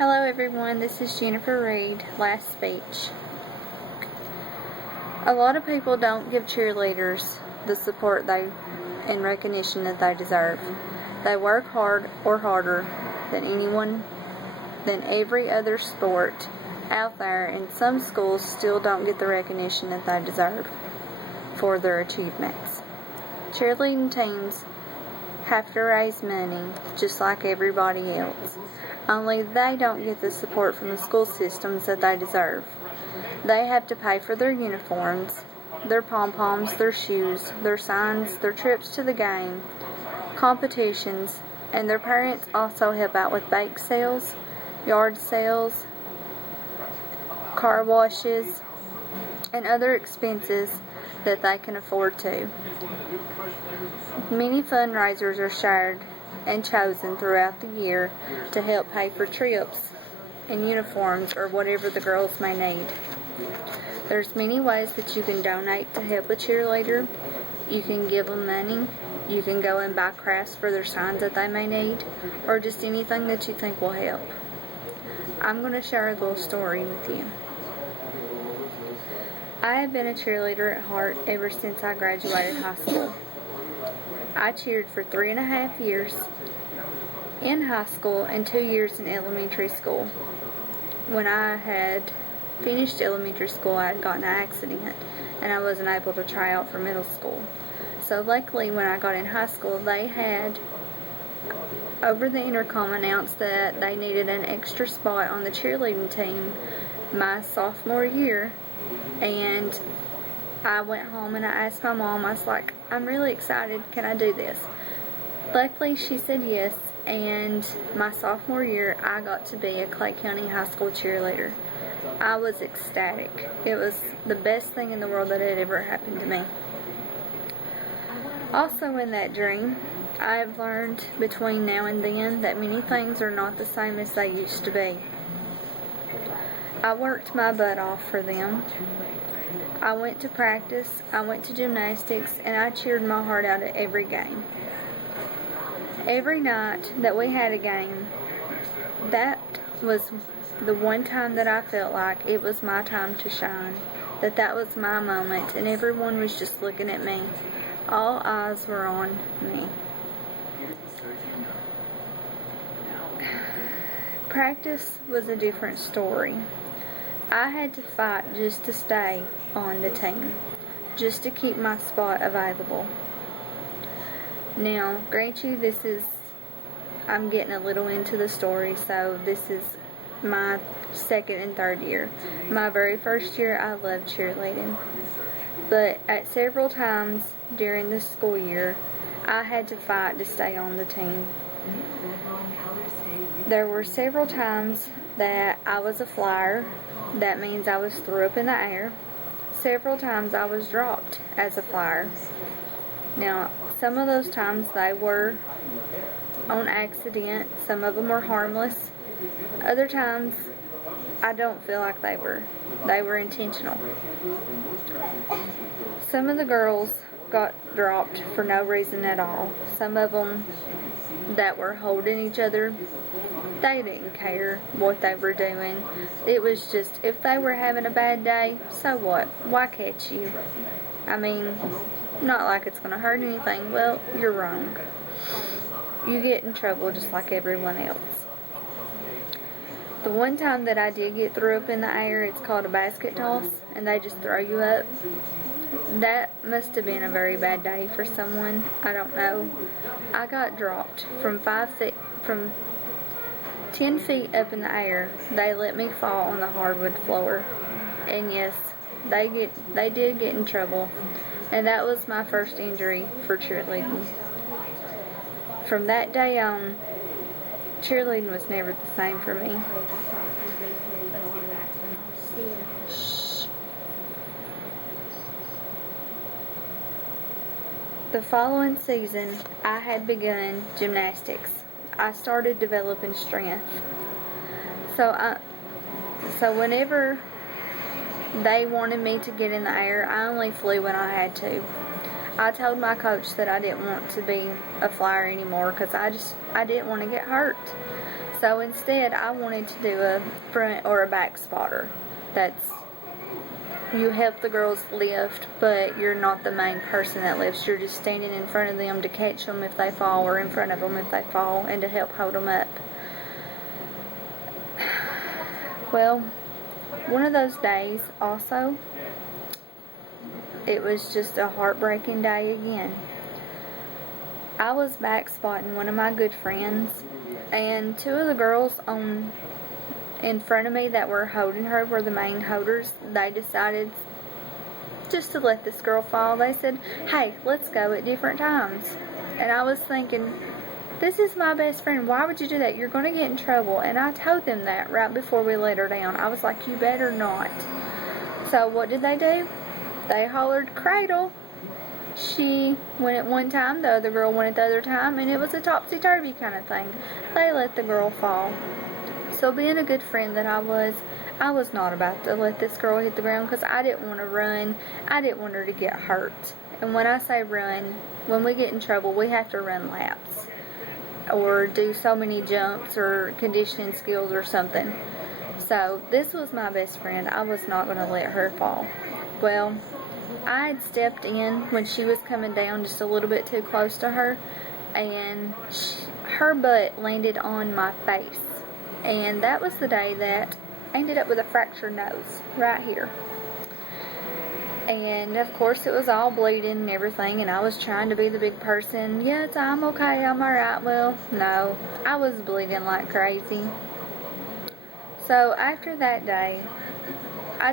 Hello everyone, this is Jennifer Reed, last speech. A lot of people don't give cheerleaders the support and recognition that they deserve. They work hard or harder than every other sport out there, and some schools still don't get the recognition that they deserve for their achievements. Cheerleading teams have to raise money just like everybody else. Only they don't get the support from the school systems that they deserve. They have to pay for their uniforms, their pom-poms, their shoes, their signs, their trips to the game, competitions, and their parents also help out with bake sales, yard sales, car washes, and other expenses that they can afford to. Many fundraisers are shared and chosen throughout the year to help pay for trips and uniforms or whatever the girls may need. There's many ways that you can donate to help a cheerleader. You can give them money, you can go and buy crafts for their signs that they may need, or just anything that you think will help. I'm going to share a little story with you. I have been a cheerleader at heart ever since I graduated high school. I cheered for 3.5 years in high school and 2 years in elementary school. When I had finished elementary school, I had gotten an accident and I wasn't able to try out for middle school. So luckily when I got in high school, they had over the intercom announced that they needed an extra spot on the cheerleading team my sophomore year, and I went home and I asked my mom, I was like, I'm really excited, can I do this? Luckily she said yes, and my sophomore year I got to be a Clay County High School cheerleader. I was ecstatic. It was the best thing in the world that had ever happened to me. Also in that dream, I have learned between now and then that many things are not the same as they used to be. I worked my butt off for them. I went to practice, I went to gymnastics, and I cheered my heart out at every game. Every night that we had a game, that was the one time that I felt like it was my time to shine, that was my moment, and everyone was just looking at me. All eyes were on me. Practice was a different story. I had to fight just to stay on the team, just to keep my spot available. Now, grant you, I'm getting a little into the story, so this is my second and third year. My very first year, I loved cheerleading, but at several times during the school year, I had to fight to stay on the team. There were several times that I was a flyer. That means I was threw up in the air. Several times I was dropped as a flyer. Now, some of those times they were on accident. Some of them were harmless. Other times, I don't feel like they were. They were intentional. Some of the girls got dropped for no reason at all. Some of them that were holding each other, they didn't care what they were doing. It was just, if they were having a bad day, so what? Why catch you? I mean, not like it's going to hurt anything. Well, you're wrong. You get in trouble just like everyone else. The one time that I did get threw up in the air, it's called a basket toss, and they just throw you up. That must have been a very bad day for someone. I don't know. I got dropped from 10 feet up in the air. They let me fall on the hardwood floor. And yes, they did get in trouble. And that was my first injury for cheerleading. From that day on, cheerleading was never the same for me. The following season, I had begun gymnastics. I started developing strength. So whenever they wanted me to get in the air, I only flew when I had to. I told my coach that I didn't want to be a flyer anymore because I didn't want to get hurt. So instead, I wanted to do a front or a back spotter. That's, you help the girls lift, but you're not the main person that lifts. You're just standing in front of them to catch them if they fall, or in front of them if they fall, and to help hold them up. Well, one of those days also, it was just a heartbreaking day again. I was back spotting one of my good friends, and two of the girls in front of me that were holding her were the main holders. They decided just to let this girl fall. They said, "Hey, let's go at different times." And I was thinking, this is my best friend. Why would you do that? You're going to get in trouble. And I told them that right before we let her down. I was like, you better not. So what did they do? They hollered cradle. She went at one time, the other girl went at the other time, and it was a topsy-turvy kind of thing. They let the girl fall. So being a good friend that I was not about to let this girl hit the ground, because I didn't want to run. I didn't want her to get hurt. And when I say run, when we get in trouble, we have to run laps or do so many jumps or conditioning skills or something. So this was my best friend. I was not going to let her fall. Well, I had stepped in when she was coming down just a little bit too close to her, and her butt landed on my face. And that was the day that I ended up with a fractured nose right here. And of course it was all bleeding and everything, and I was trying to be the big person. Yes, I'm okay, I'm alright. Well, no, I was bleeding like crazy. So after that day, I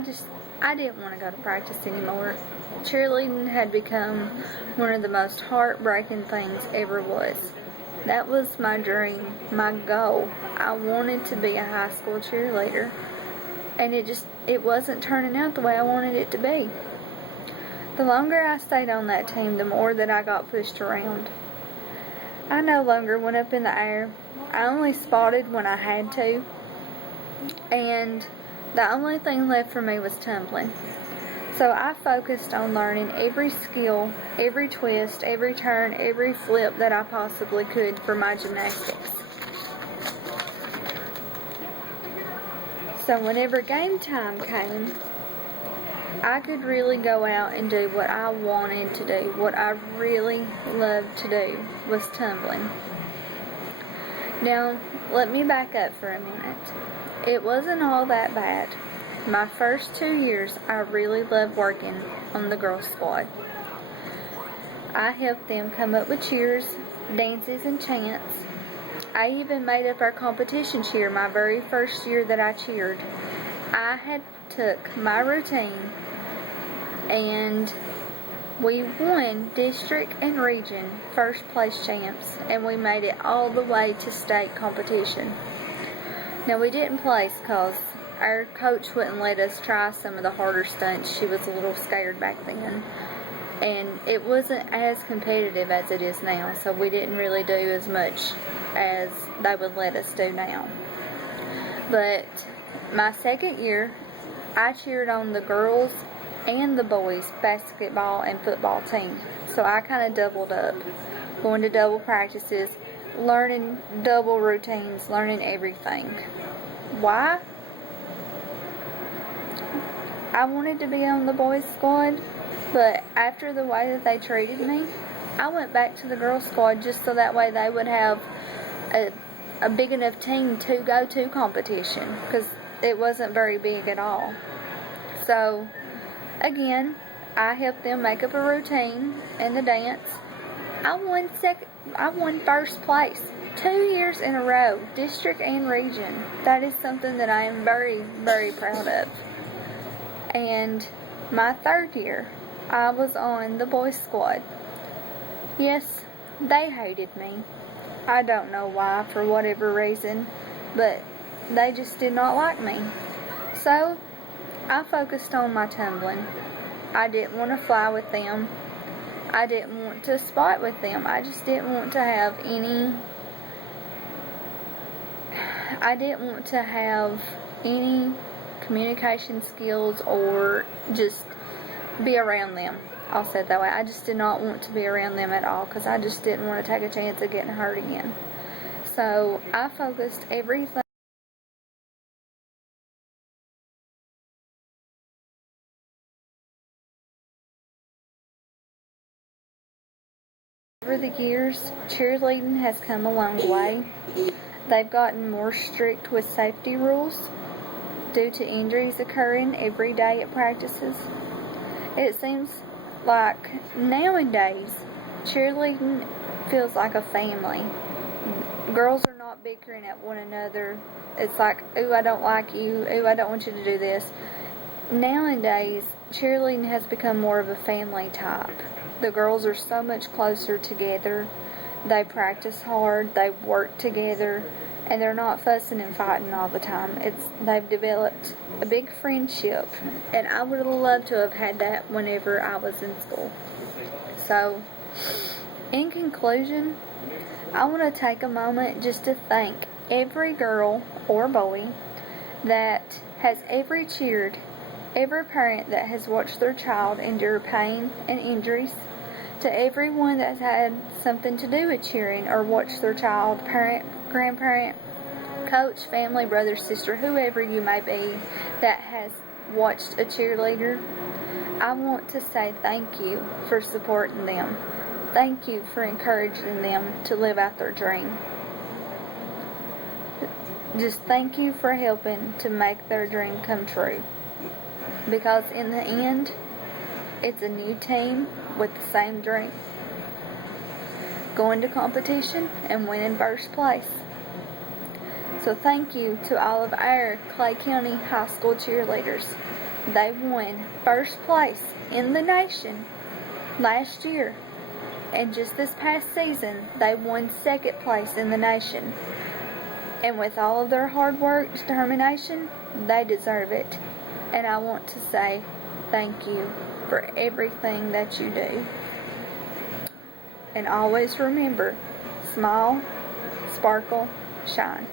didn't want to go to practice anymore. Cheerleading had become one of the most heartbreaking things ever was. That was my dream, my goal. I wanted to be a high school cheerleader, and it wasn't turning out the way I wanted it to be. The longer I stayed on that team, the more that I got pushed around. I no longer went up in the air. I only spotted when I had to, and the only thing left for me was tumbling. So I focused on learning every skill, every twist, every turn, every flip that I possibly could for my gymnastics. So whenever game time came, I could really go out and do what I wanted to do. What I really loved to do was tumbling. Now, let me back up for a minute. It wasn't all that bad. My first 2 years, I really loved working on the girls' squad. I helped them come up with cheers, dances, and chants. I even made up our competition cheer my very first year that I cheered. I had took my routine, and we won district and region first place champs, and we made it all the way to state competition. Now, we didn't place because our coach wouldn't let us try some of the harder stunts. She was a little scared back then, and it wasn't as competitive as it is now, so we didn't really do as much as they would let us do now. But my second year, I cheered on the girls and the boys basketball and football team, so I kind of doubled up, going to double practices, learning double routines, learning everything. Why? I wanted to be on the boys' squad, but after the way that they treated me, I went back to the girls' squad just so that way they would have a big enough team to go to competition, because it wasn't very big at all. So, again, I helped them make up a routine and the dance. I won first place 2 years in a row, district and region. That is something that I am very, very proud of. And my third year, I was on the boys' squad. Yes, they hated me. I don't know why, for whatever reason, but they just did not like me. So, I focused on my tumbling. I didn't want to fly with them. I didn't want to spot with them. I just didn't want to have any communication skills or just be around them. I'll say it that way. I just did not want to be around them at all, because I just didn't want to take a chance of getting hurt again. So I focused everything over the years. Cheerleading has come a long way. They've gotten more strict with safety rules due to injuries occurring every day at practices. It seems like nowadays cheerleading feels like a family. Girls are not bickering at one another. It's like, ooh, I don't like you. Ooh, I don't want you to do this. Nowadays, cheerleading has become more of a family type. The girls are so much closer together. They practice hard. They work together. And they're not fussing and fighting all the time. They've developed a big friendship. And I would have loved to have had that whenever I was in school. So, in conclusion, I want to take a moment just to thank every girl or boy that has ever cheered, every parent that has watched their child endure pain and injuries, to everyone that's had something to do with cheering or watched their child, parent, grandparent, coach, family, brother, sister, whoever you may be that has watched a cheerleader. I want to say thank you for supporting them. Thank you for encouraging them to live out their dream. Just thank you for helping to make their dream come true. Because in the end, it's a new team with the same dream. Going to competition and winning first place. So thank you to all of our Clay County High School cheerleaders. They won first place in the nation last year. And just this past season, they won second place in the nation. And with all of their hard work, determination, they deserve it. And I want to say thank you for everything that you do. And always remember, smile, sparkle, shine.